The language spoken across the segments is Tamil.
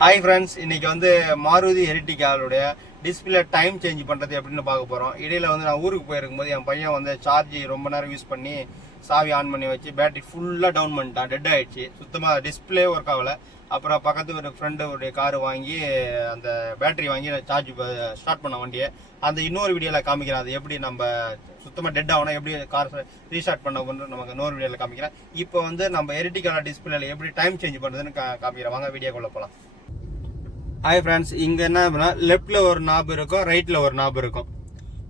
ஹாய் ஃப்ரெண்ட்ஸ், இன்னைக்கு வந்து மாருதி எரிட்டிகாவுடைய டிஸ்பிளே டைம் சேஞ்ச் பண்ணுறது எப்படின்னு பார்க்க போகிறோம். இடையில வந்து நான் ஊருக்கு போயிருக்கும்போது என் பையன் வந்து சார்ஜ் ரொம்ப நேரம் யூஸ் பண்ணி சாவி ஆன் பண்ணி வச்சு பேட்டரி ஃபுல்லாக டவுன் பண்ணிட்டான். டெட் ஆகிடுச்சு, சுத்தமாக டிஸ்பிளே ஒர்க் ஆகலை. அப்புறம் பக்கத்து ஒரு ஃப்ரெண்டுடைய கார் வாங்கி அந்த பேட்டரி வாங்கி சார்ஜ் ஸ்டார்ட் பண்ண வண்டியை அந்த இன்னொரு வீடியோவில் காமிக்கிறேன். அது எப்படி நம்ம சுத்தமாக டெட் ஆகணும், எப்படி கார் ரீஸ்டார்ட் பண்ண நமக்கு இன்னொரு வீடியோவில் காமிக்கிறேன். இப்போ வந்து நம்ம எரிட்டிகா டிஸ்பிளேல எப்படி டைம் சேஞ்ச் பண்ணுறதுன்னு காமிக்கிறேன். வாங்க வீடியோக்குள்ளே போகலாம். ஹாய் ஃப்ரெண்ட்ஸ், இங்கே என்ன அப்படின்னா லெஃப்டில் ஒரு நாப் இருக்கும், ரைட்டில் ஒரு நாப் இருக்கும்.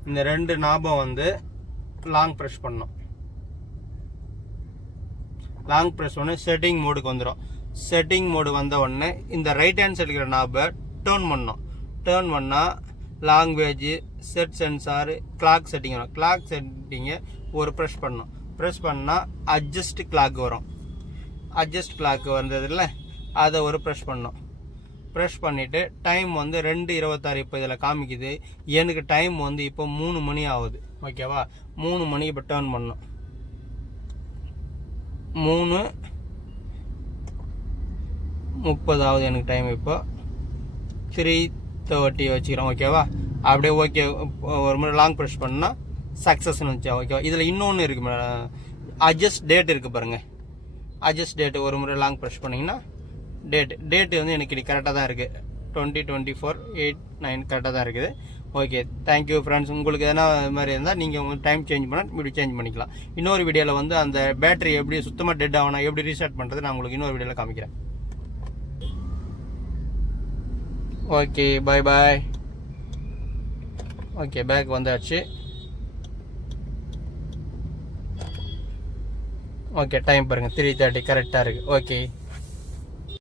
இந்த ரெண்டு நாபம் வந்து லாங் ப்ரெஸ் பண்ணணும். லாங் ப்ரெஸ் பண்ணி செட்டிங் மோடுக்கு வந்துடும். செட்டிங் மோடு வந்த உடனே இந்த ரைட் ஹேண்ட் சைடு இருக்கிற நாபை டேர்ன் பண்ணணும். டேர்ன் பண்ணால் language, set sensor, clock setting வரும். கிளாக் செட்டிங்கை ஒரு ப்ரெஸ் பண்ணணும். ப்ரெஸ் பண்ணால் அட்ஜஸ்ட் கிளாக் வரும். அட்ஜஸ்ட் கிளாக் வந்ததில்ல, அதை ஒரு ப்ரெஸ் பண்ணணும். ப்ரெஸ் பண்ணிவிட்டு டைம் வந்து 2:26 இப்போ இதில் காமிக்குது. எனக்கு டைம் வந்து இப்போ 3 மணி ஆகுது. ஓகேவா, 3 மணி இப்போ டேர்ன் பண்ணணும். 3:30 ஆகுது எனக்கு டைம். இப்போ 3:30 வச்சுக்கிறோம். ஓகேவா, அப்படியே ஓகே. ஒரு முறை லாங் ப்ரெஸ் பண்ணால் சக்ஸஸ்ன்னு வச்சா. ஓகேவா, இதில் இன்னொன்று இருக்குது, அட்ஜஸ்ட் டேட் இருக்குது பாருங்கள். அட்ஜஸ்ட் டேட்டு ஒரு முறை லாங் ப்ரெஸ் பண்ணிங்கன்னா டேட்டு வந்து எனக்கு இது கரெக்டாக தான் இருக்குது. 2024/8/9 கரெக்டாக தான் இருக்குது. Okay, thank you friends. உங்களுக்கு எதனா இது மாதிரி இருந்தால் நீங்கள் உங்கள் டைம் சேஞ்ச் பண்ணால் இப்படி சேஞ்ச் பண்ணிக்கலாம். இன்னொரு வீடியோவில் வந்து அந்த பேட்டரி எப்படி சுத்தமாக டெட் ஆகணும், எப்படி ரீஸ்டார்ட் பண்ணுறது நான் உங்களுக்கு இன்னொரு வீடியோவில் காமிக்கிறேன். ஓகே, பாய் பாய். ஓகே, பேக் வந்தாச்சு. ஓகே, டைம் பாருங்கள் 3:30 கரெக்டாக இருக்குது. ஓகே.